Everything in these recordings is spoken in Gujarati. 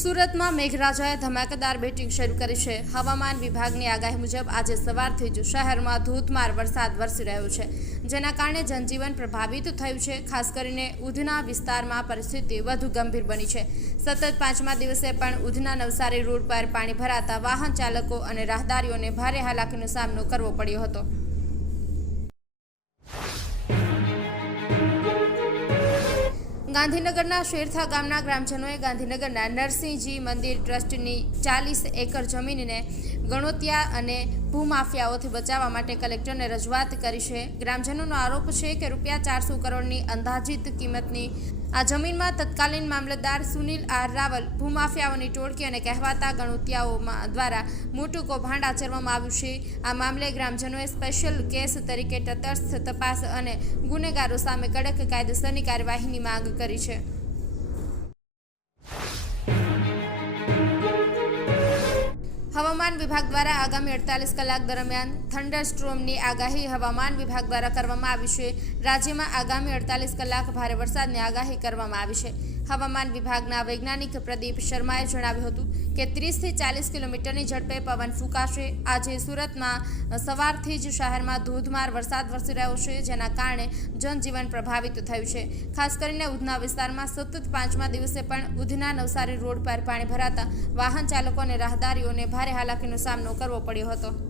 મેઘરાજાએ ધમાકેદાર બેટિંગ શરૂ કરી છે. હવામાન વિભાગની આગાહી મુજબ આજે સવારથી જ શહેરમાં ધોધમાર વરસાદ વરસી રહ્યો છે, જેના કારણે જનજીવન પ્રભાવિત થયું છે. ખાસ કરીને ઉધના વિસ્તારમાં પરિસ્થિતિ વધુ ગંભીર બની છે. સતત પાંચમા દિવસે પણ ઉધના નવસારી રોડ પર પાણી ભરાતા વાહન ચાલકો અને રાહદારીઓને ભારે હાલાકીનો સામનો કરવો પડ્યો હતો. ગાંધીનગરના શેરથા ગામના ગ્રામજનોએ ગાંધીનગરના નરસિંહજી મંદિર ટ્રસ્ટની ચાલીસ એકર જમીનને ગણોતિયા અને ભૂમાફિયાઓથી બચાવવા માટે કલેક્ટરને રજૂઆત કરી છે. ગ્રામજનોનો આરોપ છે કે રૂપિયા ચારસો કરોડની અંદાજિત કિંમતની આ જમીનમાં તત્કાલીન મામલતદાર સુનિલ આર રાવલ ભૂમાફિયાઓની ટોળકી અને કહેવાતા ગણોતિયાઓમાં દ્વારા મોટું કૌભાંડ આચરવામાં આવ્યું છે. આ મામલે ગ્રામજનોએ સ્પેશિયલ કેસ તરીકે તટસ્થ તપાસ અને ગુનેગારો સામે કડક કાયદેસરની કાર્યવાહીની માંગ કરી છે. હવામાન વિભાગ દ્વારા આગામી અડતાલીસ કલાક દરમિયાન થંડર સ્ટ્રોમની આગાહી હવામાન વિભાગ દ્વારા કરવામાં આવી છે. રાજ્યમાં આગામી અડતાલીસ કલાક ભારે વરસાદની આગાહી કરવામાં આવી છે. હવામાન વિભાગના વૈજ્ઞાનિક પ્રદીપ શર્માએ જણાવ્યું હતું કે ત્રીસથી ચાલીસ કિલોમીટરની ઝડપે પવન ફૂંકાશે. આજે સુરતમાં સવારથી જ શહેરમાં ધોધમાર વરસાદ વરસી રહ્યો છે, જેના કારણે જનજીવન પ્રભાવિત થયું છે. ખાસ કરીને ઉધના વિસ્તારમાં સતત પાંચમા દિવસે પણ ઉધના નવસારી રોડ પર પાણી ભરાતા વાહન ચાલકો અને રાહદારીઓને ભારે હાલાકીનો સામનો કરવો પડ્યો હતો.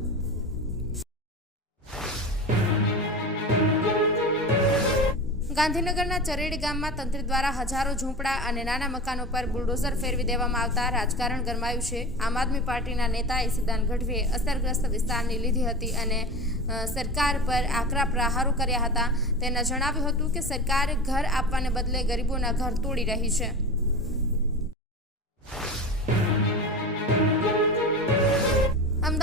ગાંધીનગરના ચરેડી ગામમાં તંત્ર દ્વારા હજારો ઝૂંપડા અને નાના મકાનો પર બુલડોઝર ફેરવી દેવામાં આવતા રાજકારણ ગરમાયું છે. આમ આદમી પાર્ટીના નેતા ઈસુદાન ગઢવીએ અસરગ્રસ્ત વિસ્તારની લીધી હતી અને સરકાર પર આકરા પ્રહારો કર્યા હતા. તેના જણાવ્યું હતું કે સરકાર ઘર આપવાને બદલે ગરીબોના ઘર તોડી રહી છે.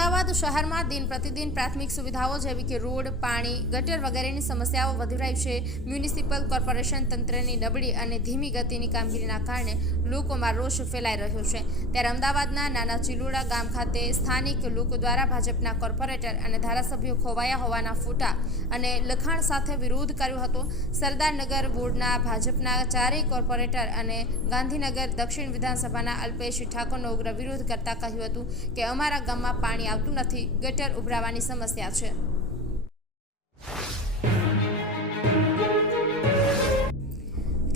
અમદાવાદ શહેરમાં દિન પ્રતિદિન પ્રાથમિક સુવિધાઓ જેવી કે રોડ, પાણી, ગટર વગેરેની સમસ્યાઓ વધી રહી છે. મ્યુનિસિપલ કોર્પોરેશન તંત્રની નબળી અને ધીમી ગતિની કામગીરીના કારણે લોકોમાં રોષ ફેલાઈ રહ્યો છે. ત્યારે અમદાવાદના નાના ચિલોડા ગામ ખાતે સ્થાનિક લોકો દ્વારા ભાજપના કોર્પોરેટર અને ધારાસભ્યો ખોવાયા હોવાના ફોટા અને લખાણ સાથે વિરોધ કર્યો હતો. સરદારનગર બોર્ડના ભાજપના ચારેય કોર્પોરેટર અને ગાંધીનગર દક્ષિણ વિધાનસભાના અલ્પેશ ઠાકોરનો ઉગ્ર વિરોધ કરતા કહ્યું હતું કે અમારા ગામમાં પાણી આવતું નથી. ગટર ઉભરાવાની સમસ્યા છે.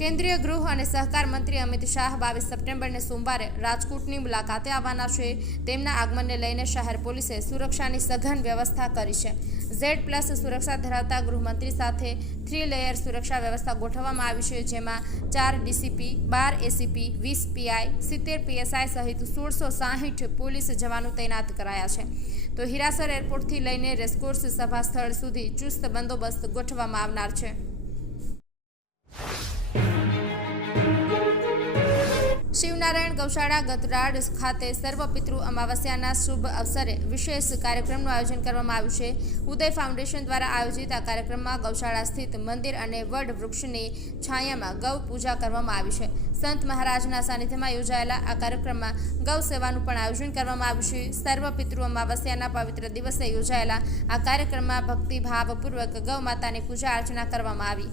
કેન્દ્રીય ગૃહ અને સહકાર મંત્રી અમિત શાહ બાવીસ સપ્ટેમ્બરને સોમવારે રાજકોટની મુલાકાતે આવવાના છે. તેમના આગમનને લઈને શહેર પોલીસે સુરક્ષાની સઘન વ્યવસ્થા કરી છે. ઝેડ પ્લસ સુરક્ષા ધરાવતા ગૃહમંત્રી સાથે થ્રી લેયર સુરક્ષા વ્યવસ્થા ગોઠવવામાં આવી છે, જેમાં ચાર ડીસીપી, બાર એસીપી, વીસ પીઆઈ, સિત્તેર પીએસઆઈ સહિત સોળસો સાહીઠ પોલીસ જવાનો તૈનાત કરાયા છે. તો હિરાસર એરપોર્ટથી લઈને રેસકોર્સ સભા સ્થળ સુધી ચુસ્ત બંદોબસ્ત ગોઠવવામાં આવનાર છે. શિવનારાયણ ગૌશાળા ગતરાડ ખાતે સર્વપિતૃ અમાવસ્યાના શુભ અવસરે વિશેષ કાર્યક્રમનું આયોજન કરવામાં આવ્યું છે. ઉદય ફાઉન્ડેશન દ્વારા આયોજિત આ કાર્યક્રમમાં ગૌશાળા સ્થિત મંદિર અને વડ વૃક્ષની છાયામાં ગૌ પૂજા કરવામાં આવી છે. સંત મહારાજના સાનિધ્યમાં યોજાયેલા આ કાર્યક્રમમાં ગૌ સેવાનું પણ આયોજન કરવામાં આવ્યું છે. સર્વપિતૃ અમાવસ્યાના પવિત્ર દિવસે યોજાયેલા આ કાર્યક્રમમાં ભક્તિભાવપૂર્વક ગૌ માતાની પૂજા અર્ચના કરવામાં આવી.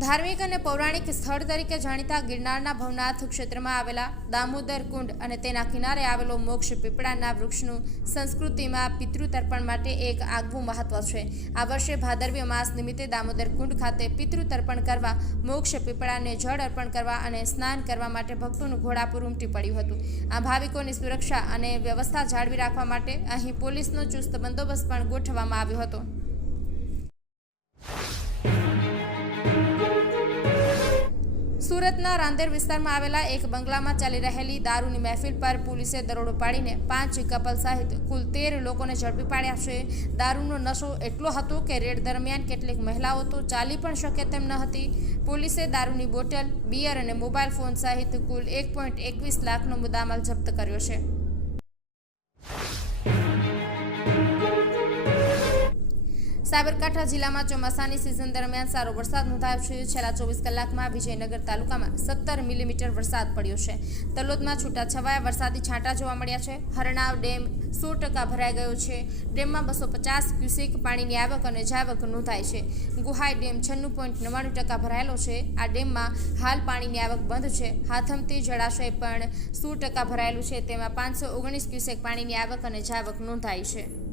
ધાર્મિક અને પૌરાણિક સ્થળ તરીકે જાણીતા ગિરનારના ભવનાથ ક્ષેત્રમાં આવેલા દામોદર કુંડ અને તેના કિનારે આવેલો મોક્ષ પીપળાના વૃક્ષનું સંસ્કૃતિમાં પિતૃતર્પણ માટે એક આગવું મહત્વ છે. આ વર્ષે ભાદરવી માસ નિમિત્તે દામોદર કુંડ ખાતે પિતૃતર્પણ કરવા, મોક્ષ પીપળાને જળ અર્પણ કરવા અને સ્નાન કરવા માટે ભક્તોનું ઘોડાપુર ઉમટી પડ્યું હતું. આ ભાવિકોની સુરક્ષા અને વ્યવસ્થા જાળવી રાખવા માટે અહીં પોલીસનો ચુસ્ત બંદોબસ્ત પણ ગોઠવવામાં આવ્યો હતો. સુરતના રાંદેર વિસ્તારમાં આવેલા એક બંગલામાં ચાલી રહેલી દારૂની મહેફિલ પર પોલીસે દરોડો પાડીને પાંચ કપલ સહિત કુલ તેર લોકોને ઝડપી પાડ્યા છે. દારૂનો નશો એટલો હતો કે રેડ દરમિયાન કેટલીક મહિલાઓ તો ચાલી પણ શકે તેમ ન હતી. પોલીસે દારૂની બોટલ, બિયર અને મોબાઈલ ફોન સહિત કુલ એક પોઈન્ટ એકવીસ લાખનો મુદ્દામાલ જપ્ત કર્યો છે. સાબરકાંઠા જિલ્લામાં ચોમાસાની સિઝન દરમિયાન સારો વરસાદ નોંધાયો છે. છેલ્લા ચોવીસ કલાકમાં વિજયનગર તાલુકામાં સત્તર મિલીમીટર વરસાદ પડ્યો છે. તલોદમાં છૂટાછવાયા વરસાદી છાંટા જોવા મળ્યા છે. હરણાવ ડેમ સો ટકા ભરાઈ ગયો છે. ડેમમાં બસો પચાસ ક્યુસેક પાણીની આવક અને જાવક નોંધાય છે. ગુહાઈ ડેમ છન્નું પોઈન્ટ નવ્વાણું ટકા ભરાયેલો છે. આ ડેમમાં હાલ પાણીની આવક બંધ છે. હાથમતી જળાશય પણ સો ટકા ભરાયેલું છે. તેમાં પાંચસો ઓગણીસ ક્યુસેક પાણીની આવક અને જાવક નોંધાઈ છે.